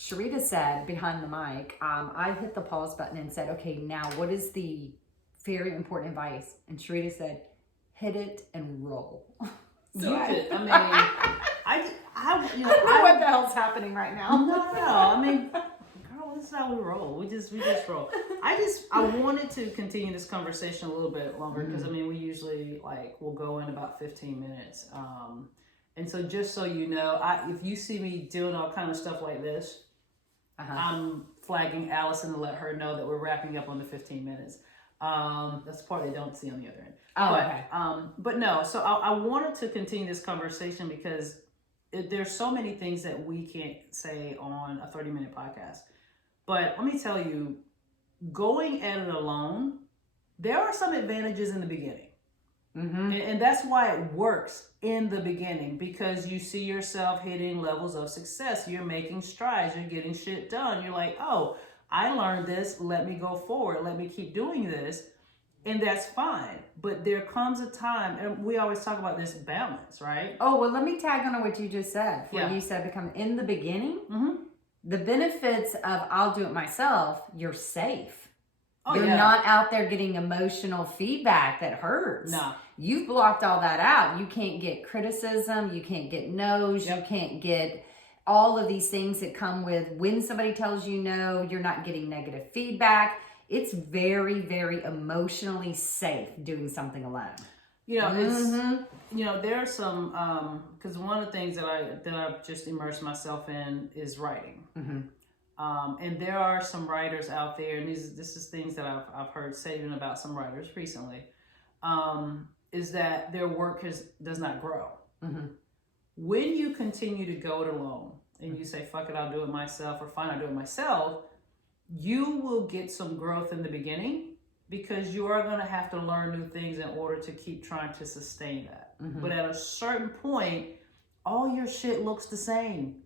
Sharita said behind the mic, I hit the pause button and said, okay, now what is the very important advice? And Sharita said, hit it and roll. So I don't know what the hell's happening right now. No. I mean, girl, this is how we roll. We just roll. I wanted to continue this conversation a little bit longer because I mean, we usually we'll go in about 15 minutes. And so just so you know, if you see me doing all kind of stuff like this, I'm flagging Allison to let her know that we're wrapping up on the 15 minutes. That's the part they don't see on the other end. Okay. But no, so I wanted to continue this conversation because there's so many things that we can't say on a 30-minute podcast. But let me tell you, going at it alone, there are some advantages in the beginning. And that's why it works in the beginning, because you see yourself hitting levels of success. You're making strides. You're getting shit done. You're like, oh, I learned this. Let me go forward. Let me keep doing this. And that's fine. But there comes a time, and we always talk about this balance, right? Oh, well, let me tag on what you just said. When you said become in the beginning, the benefits of I'll do it myself, you're safe. You're not out there getting emotional feedback that hurts. No. You've blocked all that out. You can't get criticism. You can't get no's. You can't get all of these things that come with when somebody tells you no, you're not getting negative feedback. It's very, very emotionally safe doing something alone. You know, it's, you know, there are some, because one of the things that I've just immersed myself in is writing. And there are some writers out there, and this is things that I've heard said even about some writers recently, is that their work does not grow. When you continue to go it alone and you say, fuck it, I'll do it myself, or fine, I'll do it myself, you will get some growth in the beginning because you are going to have to learn new things in order to keep trying to sustain that. But at a certain point, all your shit looks the same.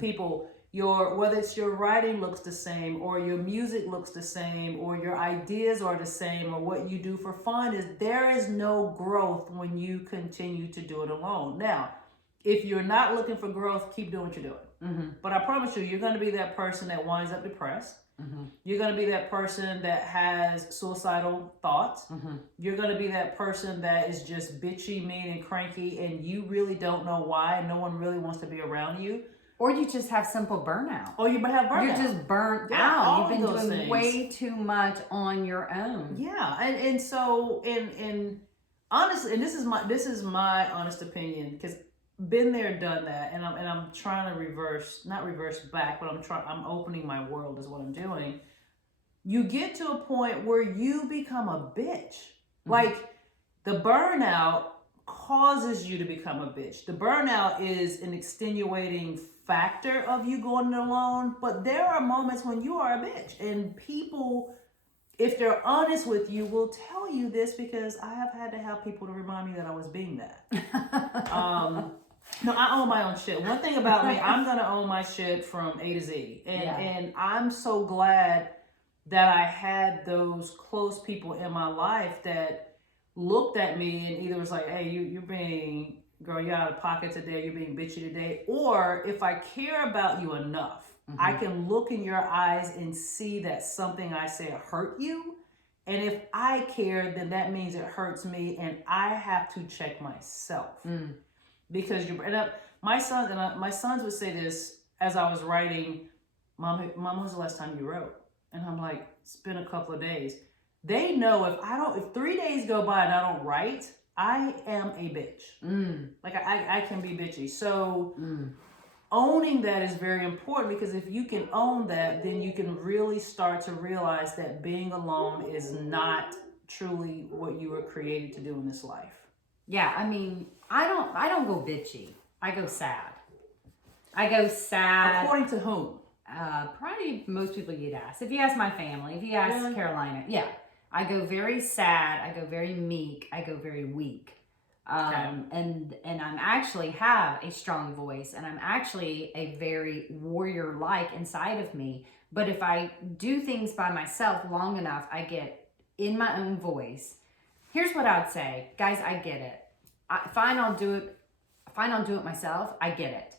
People, whether it's your writing looks the same, or your music looks the same, or your ideas are the same, or what you do for fun there is no growth when you continue to do it alone. Now, if you're not looking for growth, keep doing what you're doing. But I promise you, you're going to be that person that winds up depressed. You're going to be that person that has suicidal thoughts. You're going to be that person that is just bitchy, mean, and cranky, and you really don't know why, and no one really wants to be around you. Or you just have simple burnout. Or you might have burnout. You're just burnt out. You've been doing way too much on your own. Yeah, and so and honestly, and this is my honest opinion, because been there, done that, and I'm trying to not reverse back, but I'm opening my world is what I'm doing. You get to a point where you become a bitch. Like the burnout causes you to become a bitch. The burnout is an extenuating factor of you going it alone, but there are moments when you are a bitch, and people, if they're honest with you, will tell you this, because I have had to have people to remind me that I was being that. No, I own my own shit. One thing about me, I'm gonna own my shit from A to Z, and I'm so glad that I had those close people in my life that looked at me and either was like, hey, you're being, girl, you're out of pocket today, you're being bitchy today. Or if I care about you enough, I can look in your eyes and see that something I said hurt you. And if I care, then that means it hurts me, and I have to check myself. Because my sons would say this as I was writing, Mom, when was the last time you wrote? And I'm like, it's been a couple of days. They know if 3 days go by and I don't write, I am a bitch. Like I can be bitchy. So owning that is very important, because if you can own that, then you can really start to realize that being alone is not truly what you were created to do in this life. Yeah, I mean, I don't go bitchy. I go sad. I go sad. According to whom? Probably most people you'd ask. If you ask my family, if you ask Carolina, I go very sad. I go very meek. I go very weak. And I'm actually have a strong voice, and I'm actually a very warrior-like inside of me. But if I do things by myself long enough, I get in my own voice. Here's what I'd say, guys. I get it. Fine, I'll do it myself. I get it.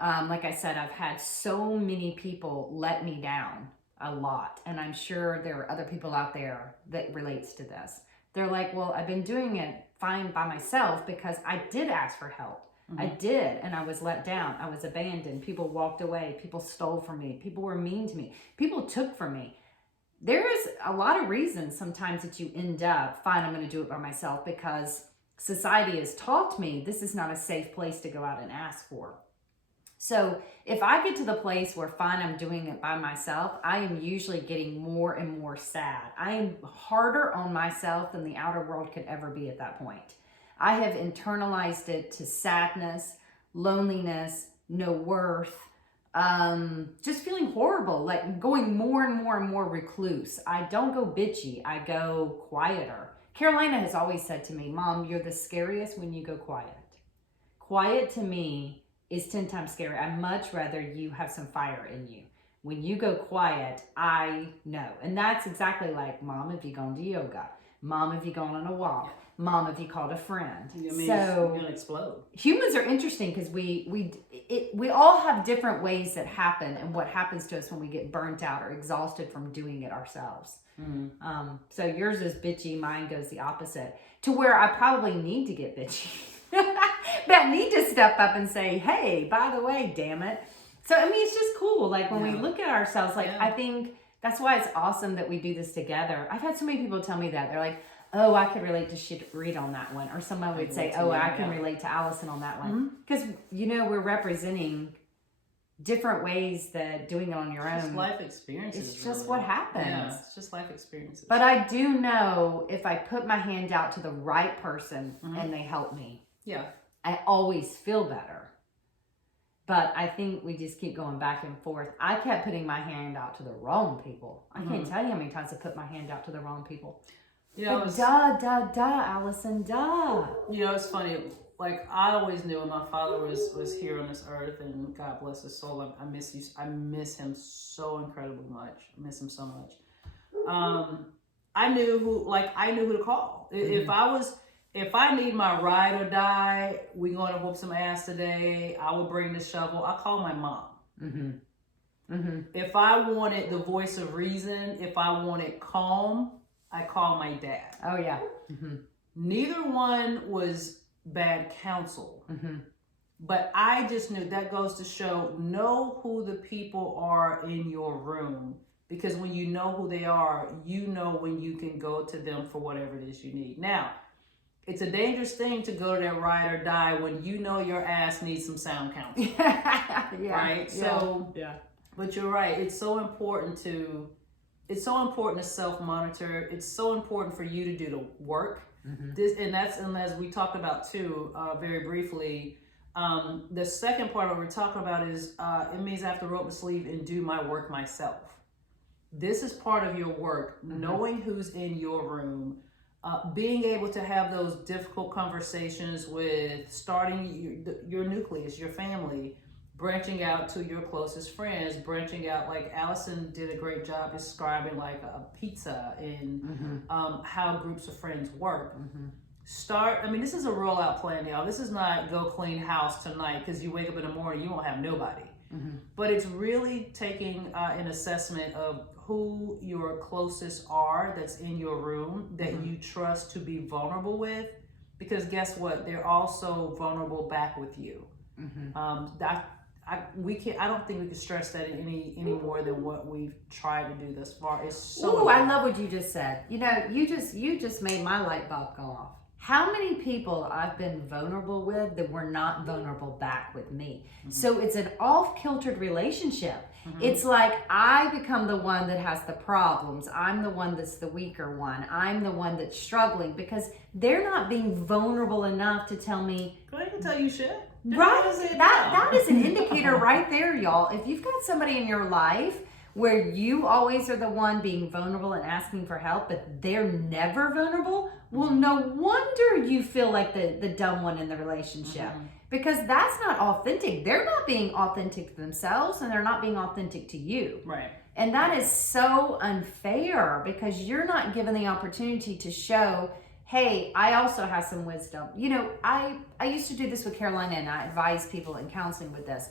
like I said, I've had so many people let me down a lot. And I'm sure there are other people out there that relates to this. They're like, well, I've been doing it fine by myself because I did ask for help. I did, and I was let down. I was abandoned. People walked away. People stole from me. People were mean to me. People took from me. There is a lot of reasons sometimes that you end up, fine, I'm going to do it by myself because society has taught me this is not a safe place to go out and ask for. So if I get to the place where fine, I'm doing it by myself, I am usually getting more and more sad. I am harder on myself than the outer world could ever be at that point. I have internalized it to sadness, loneliness, no worth, just feeling horrible, like going more and more and more recluse. I don't go bitchy, I go quieter. Carolina has always said to me, Mom, you're the scariest when you go quiet. Quiet to me is 10 times scary. I'd much rather you have some fire in you. When you go quiet, I know. And that's exactly like, Mom, have you gone to yoga? Mom, have you gone on a walk? Mom, have you called a friend? I mean, so you're gonna explode. Humans are interesting because we all have different ways that happen and what happens to us when we get burnt out or exhausted from doing it ourselves. So yours is bitchy, mine goes the opposite, to where I probably need to get bitchy. But I need to step up and say, hey, by the way, damn it. So I mean, it's just cool. Like when we look at ourselves, like I think that's why it's awesome that we do this together. I've had so many people tell me that. They're like, oh, I could relate to Reed on that one. Or someone would say, oh, I can relate to Allison on that one. Because, you know, we're representing different ways that doing it on your own. It's just life experiences. It's just what happens. Yeah, it's just life experiences. But I do know if I put my hand out to the right person and they help me, I always feel better. But I think we just keep going back and forth. I kept putting my hand out to the wrong people. I can't tell you how many times I put my hand out to the wrong people. You know, Allison, duh. You know, it's funny. Like I always knew when my father was here on this earth, and God bless his soul. I miss you. I miss him so incredibly much. I miss him so much. I knew who to call. If I need my ride or die, we going to whoop some ass today. I would bring the shovel. I call my mom. If I wanted the voice of reason, if I wanted calm, I call my dad. Oh, yeah. Neither one was bad counsel. But I just knew that goes to know who the people are in your room. Because when you know who they are, you know when you can go to them for whatever it is you need. Now, it's a dangerous thing to go to that ride or die when you know your ass needs some sound counsel. Right? So, but you're right. It's so important to self-monitor. It's so important for you to do the work. And as we talked about too, very briefly, the second part of what we're talking about is it means I have to roll up the sleeve and do my work myself. This is part of your work, knowing who's in your room, being able to have those difficult conversations with starting your nucleus, your family, branching out to your closest friends, branching out, like Allison did a great job describing like a pizza and how groups of friends work. This is a rollout plan, y'all. This is not go clean house tonight because you wake up in the morning, you won't have nobody. But it's really taking an assessment of who your closest are that's in your room that you trust to be vulnerable with, because guess what? They're also vulnerable back with you. I don't think we can stress that any more than what we've tried to do thus far. It's so. Ooh, I love what you just said. You know, you just made my light bulb go off. How many people I've been vulnerable with that were not vulnerable back with me. So it's an off-kiltered relationship. It's like I become the one that has the problems. I'm the one that's the weaker one. I'm the one that's struggling because they're not being vulnerable enough to tell me. I can tell you shit. Right? That is an indicator right there, y'all. If you've got somebody in your life where you always are the one being vulnerable and asking for help, but they're never vulnerable, well, no wonder you feel like the dumb one in the relationship. Because that's not authentic. They're not being authentic to themselves and they're not being authentic to you. Right. And that is so unfair because you're not given the opportunity to show, hey, I also have some wisdom. You know, I used to do this with Carolina and I advise people in counseling with this.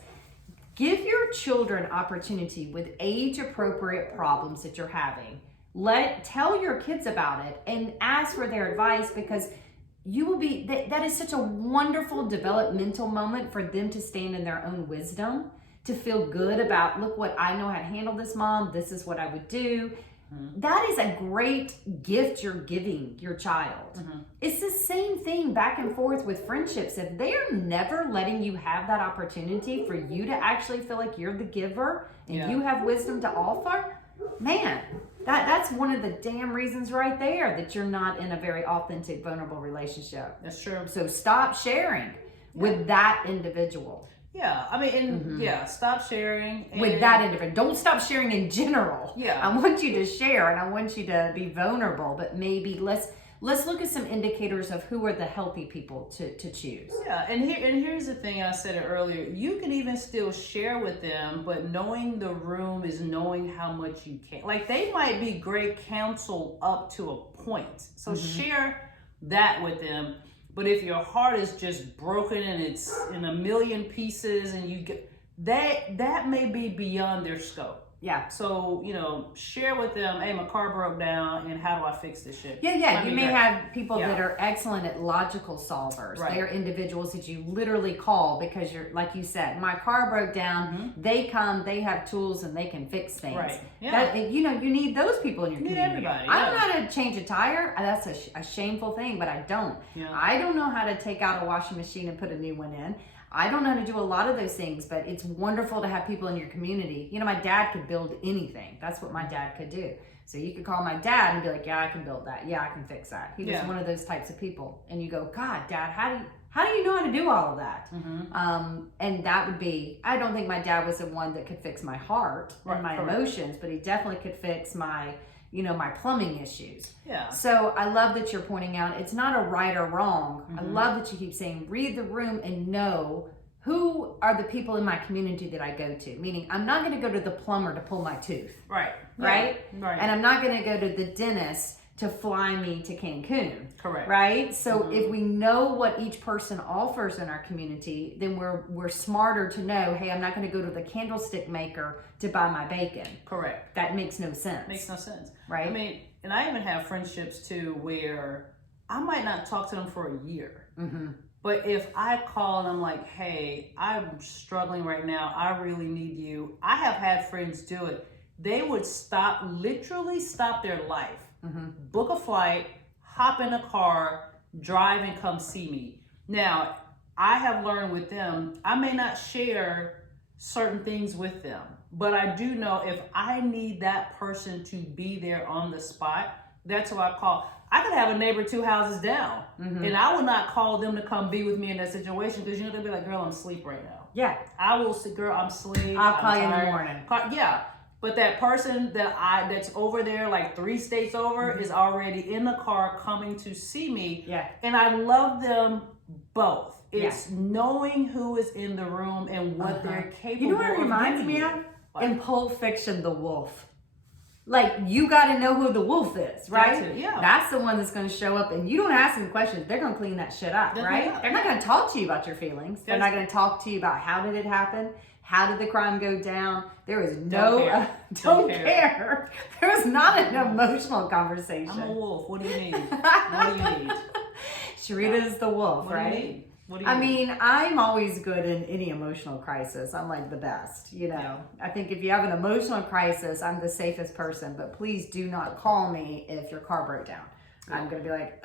Give your children opportunity with age-appropriate problems that you're having. Tell your kids about it and ask for their advice, because you will be, that is such a wonderful developmental moment for them to stand in their own wisdom, to feel good about, look what I know how to handle this, Mom. This is what I would do. That is a great gift you're giving your child. It's the same thing back and forth with friendships. If they're never letting you have that opportunity for you to actually feel like you're the giver and you have wisdom to offer, man, that's one of the damn reasons right there that you're not in a very authentic, vulnerable relationship. That's true. So stop sharing with that individual. Yeah, I mean, stop sharing with that individual. Don't stop sharing in general. Yeah, I want you to share and I want you to be vulnerable, but maybe let's look at some indicators of who are the healthy people to choose. Yeah, and here's the thing, I said it earlier. You can even still share with them, but knowing the room is knowing how much you can. Like, they might be great counsel up to a point. So share that with them. But if your heart is just broken and it's in a million pieces, and you get that may be beyond their scope. Yeah. So, share with them, hey, my car broke down and how do I fix this shit? Yeah. You may have people that are excellent at logical solvers. Right. They're individuals that you literally call because you're, like you said, my car broke down. They come, they have tools and they can fix things. Right. Yeah. You need those people in your community. Everybody. I don't know how to change a tire. That's a shameful thing, but I don't. Yeah. I don't know how to take out a washing machine and put a new one in. I don't know how to do a lot of those things, but it's wonderful to have people in your community. My dad could build anything. That's what my dad could do. So you could call my dad and be like, yeah, I can build that. Yeah, I can fix that. He was one of those types of people. And you go, God, Dad, how do you know how to do all of that? And that would be, I don't think my dad was the one that could fix my heart and my emotions, but he definitely could fix my plumbing issues. Yeah. So I love that you're pointing out it's not a right or wrong. I love that you keep saying, read the room and know who are the people in my community that I go to. Meaning, I'm not going to go to the plumber to pull my tooth. Right. Right? Right. And I'm not going to go to the dentist to fly me to Cancun. Correct. Right? So if we know what each person offers in our community, then we're smarter to know, hey, I'm not going to go to the candlestick maker to buy my bacon. Correct. That makes no sense. Makes no sense. Right? I mean, and I even have friendships too where I might not talk to them for a year. But if I call and I'm like, hey, I'm struggling right now, I really need you. I have had friends do it. They would literally stop their life, book a flight, hop in a car, drive and come see me. Now, I have learned with them, I may not share certain things with them, but I do know if I need that person to be there on the spot, that's who I call. I could have a neighbor 2 houses down, and I would not call them to come be with me in that situation, because they'll be like, girl, I'm asleep right now. Yeah. I will say, girl, I'm asleep. I'll call you in the tired. morning. Yeah. But that person that's over there, like 3 states over, is already in the car coming to see me. Yeah. And I love them both. It's knowing who is in the room and what they're capable of. You know what it reminds me of? In Pulp Fiction, the wolf. Like, you got to know who the wolf is, right? That's it, yeah. That's the one that's going to show up, and you don't ask them questions. They're going to clean that shit up, right? They're not going to talk to you about your feelings. They're not going to talk to you about how did it happen? How did the crime go down? There is no, don't care. There is not an emotional conversation. I'm a wolf. What do you need? What do you need? Sharita is the wolf, What right? Do you need? What do you need? mean, I'm always good in any emotional crisis. I'm like the best, I think if you have an emotional crisis, I'm the safest person, but please do not call me if your car broke down. I'm going to be like,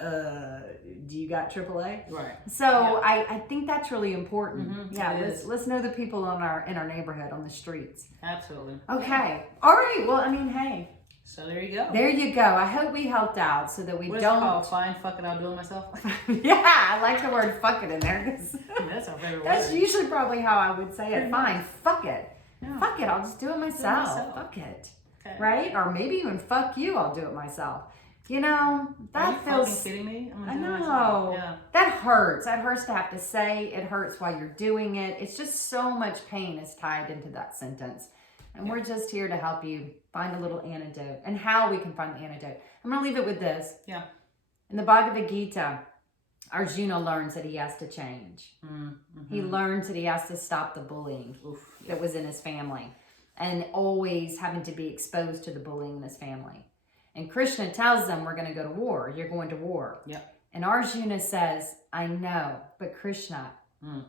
do you got AAA? Right. So I think that's really important. Let's know the people in our neighborhood, on the streets. Absolutely. Okay. All right. Well, hey. So there you go. There you go. I hope we helped out so that we What is don't. it called? Fine, fuck it, I'll do it myself. Yeah, I like the word "fuck it" in there because That's our favorite that's word. usually probably how I would say it. Pretty Fine, much. fuck it. Yeah. Fuck it, I'll just do it myself. Fuck it. Okay. Right? Or maybe even fuck you, I'll do it myself. That Are you feels. fucking kidding me? I'm I gonna do it know. myself. Yeah. That hurts. That hurts to have to say. It hurts while you're doing it. It's just so much pain is tied into that sentence. And we're just here to help you find a little antidote and how we can find the antidote. I'm going to leave it with this. Yeah. In the Bhagavad Gita, Arjuna learns that he has to change. Mm-hmm. He learns that he has to stop the bullying that was in his family, and always having to be exposed to the bullying in his family. And Krishna tells them, we're going to go to war. You're going to war. Yep. And Arjuna says, I know, but Krishna,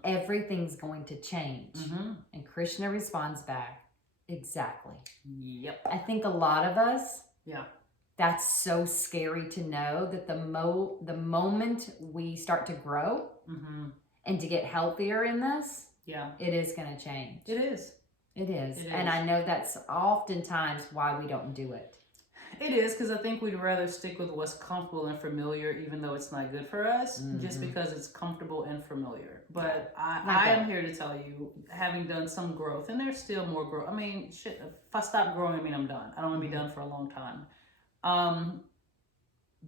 everything's going to change. Mm-hmm. And Krishna responds back, exactly. Yep. I think a lot of us, yeah, that's so scary to know that the moment we start to grow and to get healthier in this, it is going to change. It is. It is. And I know that's oftentimes why we don't do it. It is, because I think we'd rather stick with what's comfortable and familiar, even though it's not good for us, just because it's comfortable and familiar. But I am here to tell you, having done some growth, and there's still more growth. I mean, shit, if I stop growing, I mean, I'm done. I don't want to be done for a long time.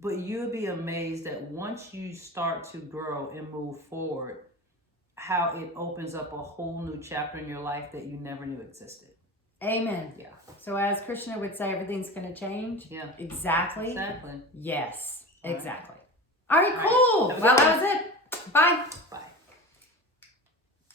But you'll be amazed that once you start to grow and move forward, how it opens up a whole new chapter in your life that you never knew existed. Amen. Yeah. So as Krishna would say, everything's going to change. Yeah. Exactly. Exactly. Yes. All right. Exactly. All right, All right. cool. That was Well, it. that was it.